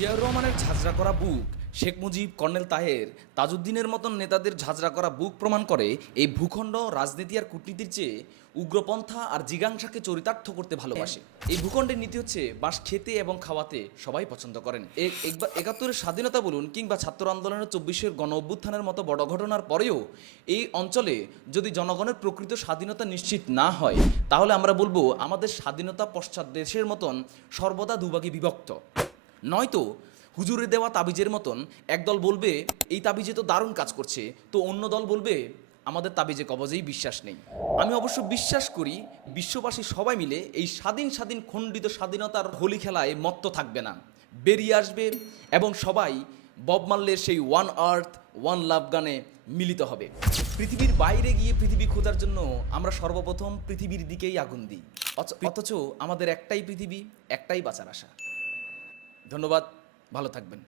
জিয়াউর রহমানের ঝাঁঝরা করা বুক, শেখ মুজিব, কর্নেল তাহের, তাজউদ্দিনের মতন নেতাদের ঝাঁঝরা করা বুক প্রমাণ করে এই ভূখণ্ড রাজনীতি আর কূটনীতির চেয়ে উগ্রপন্থা আর জিজ্ঞাসাকে চরিতার্থ করতে ভালোবাসে। এই ভূখণ্ডের নীতি হচ্ছে বাস খেতে এবং খাওয়াতে সবাই পছন্দ করেন। একাত্তরের স্বাধীনতা বলুন কিংবা ছাত্র আন্দোলনের 24-এর গণ অভ্যুত্থানের মতো বড় ঘটনার পরেও এই অঞ্চলে যদি জনগণের প্রকৃত স্বাধীনতা নিশ্চিত না হয়, তাহলে আমরা বলবো আমাদের স্বাধীনতা পশ্চাৎ দেশের মতন সর্বদা দুভাগে বিভক্ত। নয়তো হুজুরে দেওয়া তাবিজের মতন একদল বলবে এই তাবিজে তো দারুণ কাজ করছে, তো অন্য দল বলবে আমাদের তাবিজে কবজেই বিশ্বাস নেই। আমি অবশ্য বিশ্বাস করি বিশ্ববাসী সবাই মিলে এই স্বাধীন খণ্ডিত স্বাধীনতার হোলি খেলায় মত্ত থাকবে না, বেরিয়ে আসবে এবং সবাই বব মার্লের সেই ওয়ান আর্থ ওয়ান লাভ গানে মিলিত হবে। পৃথিবীর বাইরে গিয়ে পৃথিবী খোঁজার জন্য আমরা সর্বপ্রথম পৃথিবীর দিকেই আগুন দিই, অথচ আমাদের একটাই পৃথিবী, একটাই বাঁচার আশা। ধন্যবাদ, ভালো থাকবেন।